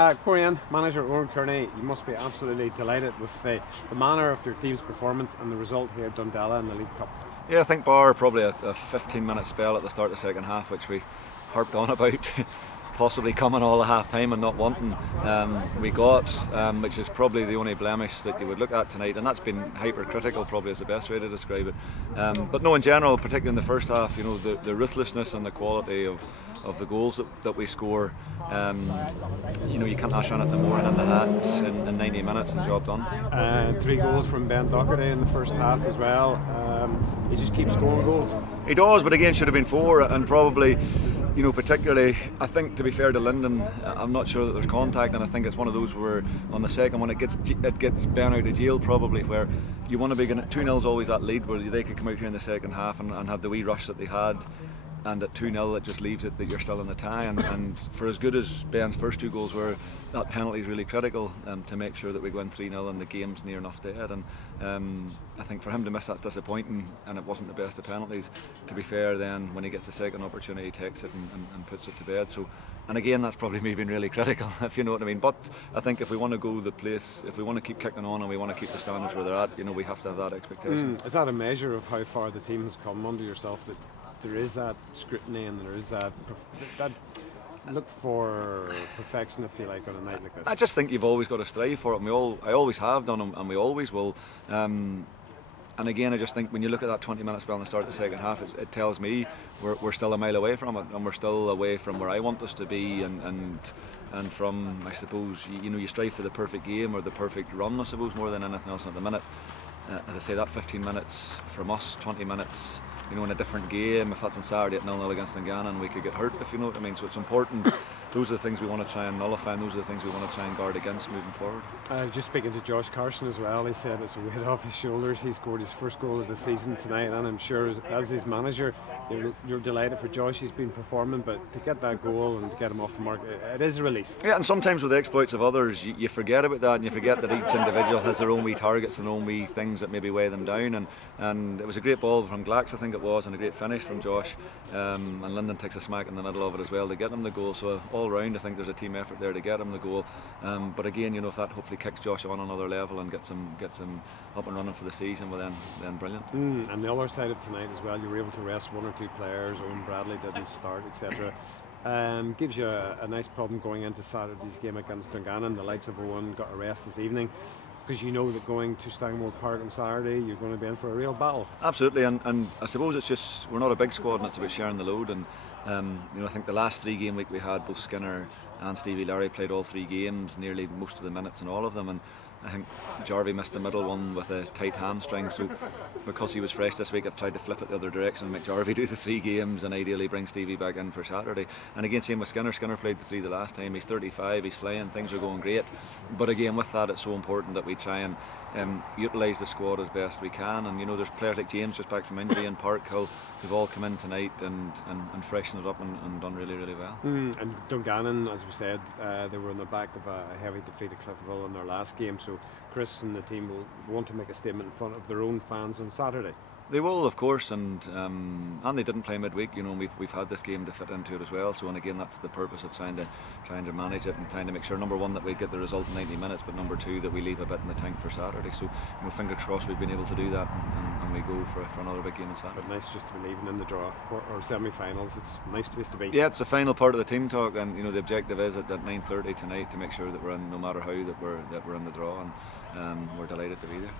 Coleraine, manager Oran Kearney, you must be absolutely delighted with the manner of your team's performance and the result here at Dundela in the League Cup. Yeah, I think bar probably a 15-minute spell at the start of the second half, which we harped on about possibly coming all the half time and not wanting. We got, which is probably the only blemish that you would look at tonight, and that's been hypercritical, probably is the best way to describe it. But no, in general, particularly in the first half, you know, the ruthlessness and the quality of the goals that we score, you know, you can't ask for anything more than in the hat in 90 minutes and job done. 3 goals from Ben Doherty in the first half as well. He just keeps scoring goals. He does, but again should have been 4, and probably, you know, particularly, I think, to be fair to Linden, I'm not sure that there's contact, and I think it's one of those where on the second one it gets Ben out of jail, probably, where you want to be getting 2-0 is always that lead where they could come out here in the second half and have the wee rush that they had. And at 2-0 it just leaves it that you're still in the tie, and for as good as Ben's first 2 goals were, that penalty is really critical to make sure that we go in 3-0 and the game's near enough dead. And I think for him to miss that's disappointing, and it wasn't the best of penalties. To be fair, then when he gets the second opportunity he takes it and puts it to bed. So, and again, that's probably me being really critical, if you know what I mean. But I think if we want to go the place, if we want to keep kicking on and we want to keep the standards where they're at, you know, we have to have that expectation. Is that a measure of how far the team has come under yourself, that there is that scrutiny and there is that look for perfection, if you like, on a night like this? I just think you've always got to strive for it, and I always have done, and we always will. And again, I just think when you look at that 20-minute spell in the start of the second half, it tells me we're still a mile away from it, and we're still away from where I want us to be, and from, I suppose, you know, you strive for the perfect game or the perfect run, I suppose, more than anything else at the minute. As I say, that 15 minutes from us, 20 minutes, you know, in a different game, if that's on Saturday at 0-0 against Dundela, we could get hurt, if you know what I mean. So it's important. Those are the things we want to try and nullify, and those are the things we want to try and guard against moving forward. Just speaking to Josh Carson as well, he said it's a weight off his shoulders. He scored his first goal of the season tonight, and I'm sure as his manager, you're delighted for Josh. He's been performing, but to get that goal and to get him off the mark, it is a release. Yeah, and sometimes with the exploits of others, you forget about that, and you forget that each individual has their own wee targets and own wee things that maybe weigh them down. And it was a great ball from Glax, I think it was, and a great finish from Josh. And Linden takes a smack in the middle of it as well to get him the goal. So all round, I think there's a team effort there to get him the goal. But again, you know, if that hopefully kicks Josh on another level and gets him up and running for the season, well then brilliant. And the other side of tonight as well, you were able to rest 1 or 2 players. Owen Bradley didn't start, etc. Gives you a nice problem going into Saturday's game against Dundela, and the likes of Owen got a rest this evening, because you know that going to Stanmore Park on Saturday you're going to be in for a real battle. Absolutely, and I suppose it's just, we're not a big squad, and it's about sharing the load. And you know, I think the last 3 game week we had, both Skinner and Stevie Larry played all 3 games, nearly most of the minutes in all of them, and I think Jarvie missed the middle one with a tight hamstring, so because he was fresh this week I've tried to flip it the other direction and make Jarvie do the 3 games and ideally bring Stevie back in for Saturday. And again, same with Skinner. Skinner played the 3 the last time. He's 35, he's flying, things are going great, but again, with that, it's so important that we try and utilise the squad as best we can. And you know, there's players like James just back from injury and Parkhill who've all come in tonight and freshened it up and done really, really well. And Dungannon, as we said, they were on the back of a heavy defeat at Cliffville in their last game, so Chris and the team will want to make a statement in front of their own fans on Saturday. They will, of course, and they didn't play midweek. You know, we've had this game to fit into it as well. So, and again, that's the purpose of trying to manage it and trying to make sure, number 1, that we get the result in 90 minutes, but number 2, that we leave a bit in the tank for Saturday. So, you know, fingers crossed we've been able to do that, and we go for another big game on Saturday. But nice just to be leaving in the draw or semi-finals. It's a nice place to be. Yeah, it's the final part of the team talk, and you know, the objective is at 9:30 tonight to make sure that we're in, no matter how, that we're in the draw, and we're delighted to be there.